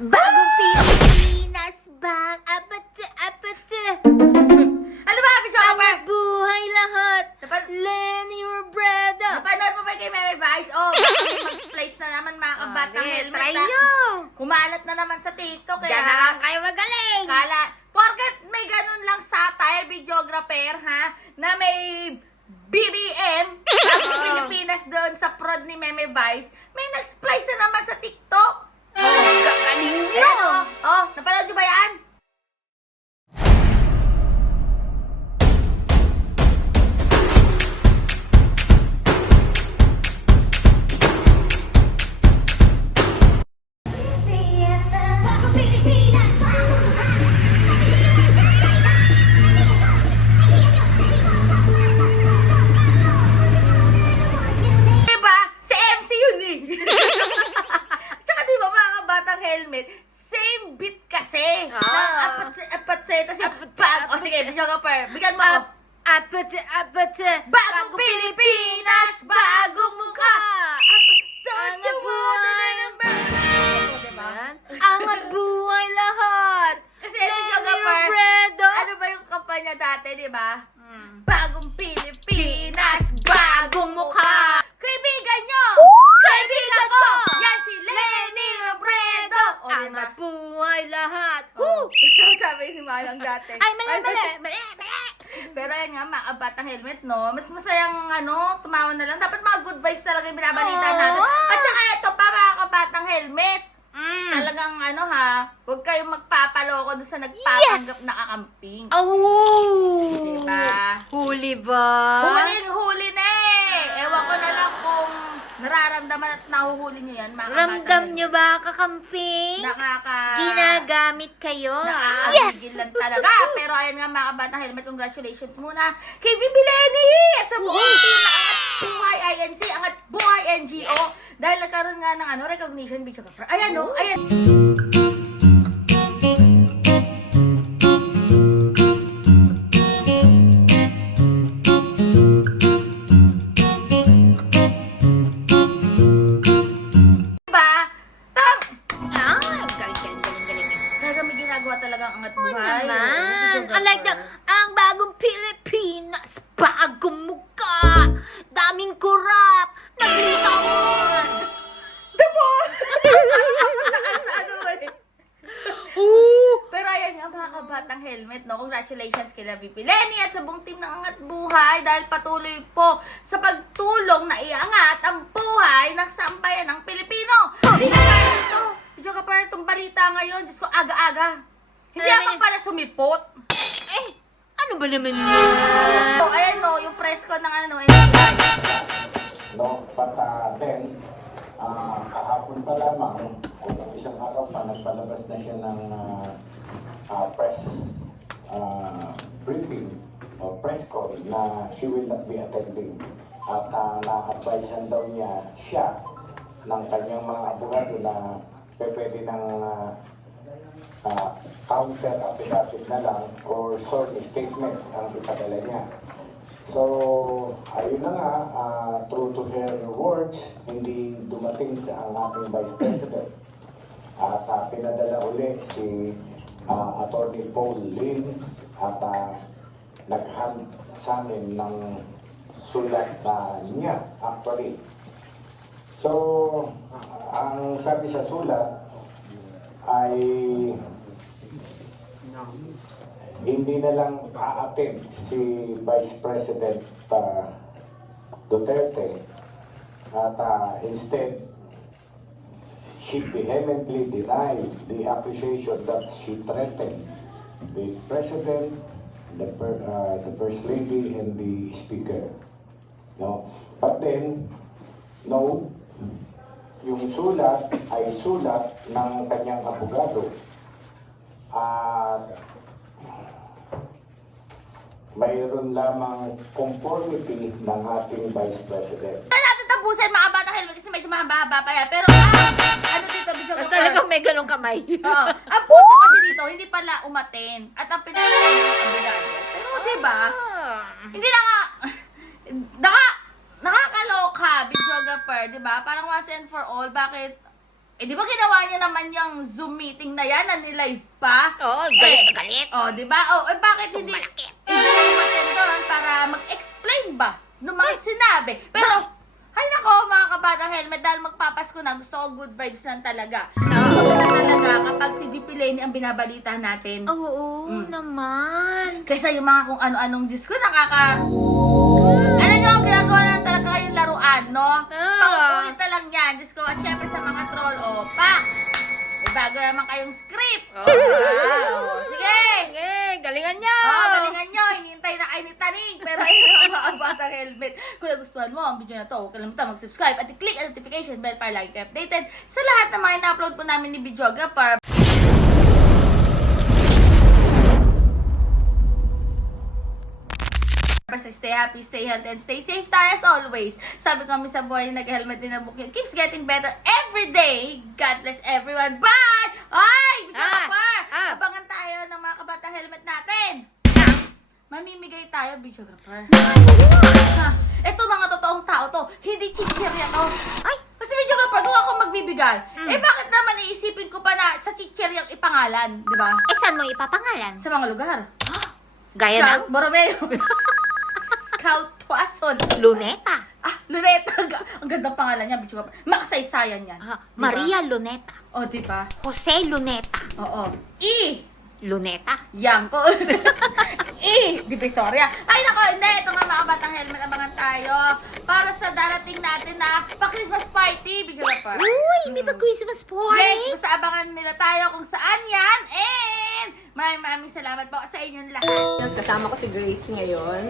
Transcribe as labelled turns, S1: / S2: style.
S1: Bagong Pilipinas bang apate apate
S2: Ano ba, Bicho
S1: Ang
S2: Kapar?
S1: buhay lahat
S2: Dapat,
S1: Lenny Robredo
S2: napanood mo ba kay Mary Vice? Oh, mag-place na naman mga kabatang
S1: Okay,
S2: helmet.
S1: Try
S2: ah.
S1: nyo
S2: Kumalat na naman sa TikTok. Kaya,
S1: Diyan na lang kayo magaling
S2: Kala, porket may ganun lang satire videographer, ha, na may BBM, ang Pilipinas doon sa prod ni Meme Vice, may nag-splice na naman sa TikTok. Ayan, oh, oh, napanood nyo ba yan? Bigyan mo ako.
S1: Apate apate
S2: Bagong Pilipinas, bagong mukha. You wanna
S1: buhay.
S2: remember? O, diba?
S1: Angat buhay lahat
S2: Kasi bigyan ka
S1: Lenny
S2: per.
S1: Robredo
S2: Ano ba yung kampanya dati, di ba?
S1: Hmm.
S2: Bagong Pilipinas, bagong mukha. Kaibigan nyo! Kaibigan ko! Yan si Lenny Robredo! O, diba?
S1: Angat buhay lahat
S2: Oh,
S1: Woo!
S2: ito sabi ni Manang dati.
S1: Ay, mali, mali, mali, mali.
S2: Pero yan nga, mga batang helmet, no? Mas masayang, ano, tumawa na lang. Dapat mga good vibes talaga yung binabalita
S1: Oo.
S2: natin. At saka ito pa, mga kabatang helmet.
S1: Mm.
S2: Talagang, ano ha, huwag kayong magpapaloko doon sa nagpapanggap
S1: Yes!
S2: na kakamping.
S1: Oh!
S2: Diba?
S1: Huli ba?
S2: Huling-huli na eh! Ewan ko na lang kung nararamdaman at nahuhuli nyo yan, mga
S1: Ramdam nyo ba, kakamping?
S2: Nakaka...
S1: Ginagamit kayo?
S2: Nakakagigil lang talaga. Pero ayan nga mga kabatang helmet, congratulations muna kay VP Lenny at sa buong team na Angat Buhay INC, Angat Buhay NGO. Dahil nagkaroon nga ng ano, recognition video ka. Ayan no, ayan.
S1: Bagong muka. Daming kurap. Naglitawan.
S2: Damo! sa ano ba eh?
S1: Ooh.
S2: Pero ayan nga mga kabatang helmet, no? Congratulations kila VP Lenny at sa buong team ng Angat Buhay dahil patuloy po sa pagtulong na iangat ang buhay ng sambayan ng Pilipino. Hindi ka parang ito. Medyo ka parang itong balita ngayon. Diyos ko, aga-aga. Hindi
S1: Alam
S2: ako pala sumipot.
S1: Ba naman yan?
S2: So, ayan no, yung press ko ng ano.
S3: No, but uh, then, ah, kahapon pa lamang, o ng isang araw pa, nagpalabas na siya ng ah, ah, press ah, briefing o press call na she will not be attending. At uh, na-advisean daw niya siya ng kanyang mga abogado na pwede ng ah, ah, counter affidavit na lang or short statement ang ipadala niya. So, ayun na nga, ah, true to her words, hindi dumating sa ang ating Vice President. At ah, pinadala uli si ah, Attorney Paul Lin at uh, nag-hand sa amin ng sulat na niya actually. So, ang sabi sa sulat ay hindi na lang a-attend si Vice President uh, Duterte at uh, instead she vehemently denied the accusation that she threatened the President, the, per, uh, the First Lady, and the Speaker. No? But then, no, yung sulat ay sulat ng kanyang abogado. At mayroon lamang conformity ng ating Vice President.
S2: Wala natin tapusin mga batang helmet kasi medyo mahaba-haba pa yan. Pero, ah, ano dito, Bishop
S1: At talagang may ganong kamay.
S2: Oo. Ang punto kasi dito, hindi pala umaten. At ang pinag- ng abogado. Pero, di ba?
S1: Ah.
S2: Hindi na nga, naka, videographer, di ba? Parang once and for all, bakit Eh, di ba ginawa niya naman yung Zoom meeting na yan na nilive pa?
S1: Oo, galit na galit.
S2: Oh, di ba? Oh, eh bakit hindi
S1: Malaki.
S2: hindi na umattend doon para mag-explain ba ng mga sinabi? Pero, ay nako mga kabatang helmet, dahil magpapasko na, gusto ko good vibes lang talaga.
S1: Oo.
S2: Gusto ko talaga kapag si VP Lenny ang binabalita natin.
S1: Oo
S2: Mm.
S1: naman.
S2: Kaysa yung mga kung ano-anong Diyos ko, nakaka... Nyo ang ginagawa na talaga kayong laruan, no?
S1: Ah.
S2: Paulit lang yan, Diyos ko. At syempre sa mga troll, o, pa! May bago naman kayong script.
S1: Oo.
S2: Wow. Sige!
S1: Sige, galingan niyo.
S2: Oo, galingan nyo. Hinihintay na kayo ni Taling. Pero ayun ang mga batang helmet. Kung nagustuhan mo ang video na to, huwag kalimutan mag-subscribe at i-click ang notification bell para lagi kayo updated sa lahat ng mga ina-upload po namin ni Videographer. Basta stay happy, stay healthy, and stay safe tayo as always. Sabi ko kami sa buhay na nag-helmet din ang bukid. Keeps getting better every day. God bless everyone. Bye! Ay! Videographer!
S1: Ah, ah.
S2: Abangan tayo ng mga kabatang helmet natin. Mamimigay tayo, videographer. Ha, ito mga totoong tao to. Hindi chichirya to.
S1: Ay!
S2: Kasi videographer, kung ako magbibigay,
S1: Mm.
S2: eh bakit naman iisipin ko pa na sa chichiryang ipangalan, di ba?
S1: Eh, saan mo ipapangalan?
S2: Sa mga lugar.
S1: Gaya ng
S2: Borromeo. Scout Tuason.
S1: Luneta.
S2: Ah, Luneta. Ang gandang pangalan niya, videographer. Makasaysayan yan.
S1: Ah,
S2: Di ba?
S1: Maria Luneta.
S2: O, di ba?
S1: Jose Luneta.
S2: Oo. I.
S1: Luneta.
S2: Yang ko. eh, Divisoria. Ay, nako, hindi. Ito nga mga batang helmet, abangan tayo. Para sa darating natin na pa-Christmas party, Big Rapper.
S1: Uy, may pa Christmas party.
S2: Yes, basta abangan nila tayo kung saan yan. And maraming maraming salamat po sa inyong lahat.
S4: Kasama ko si Grace ngayon.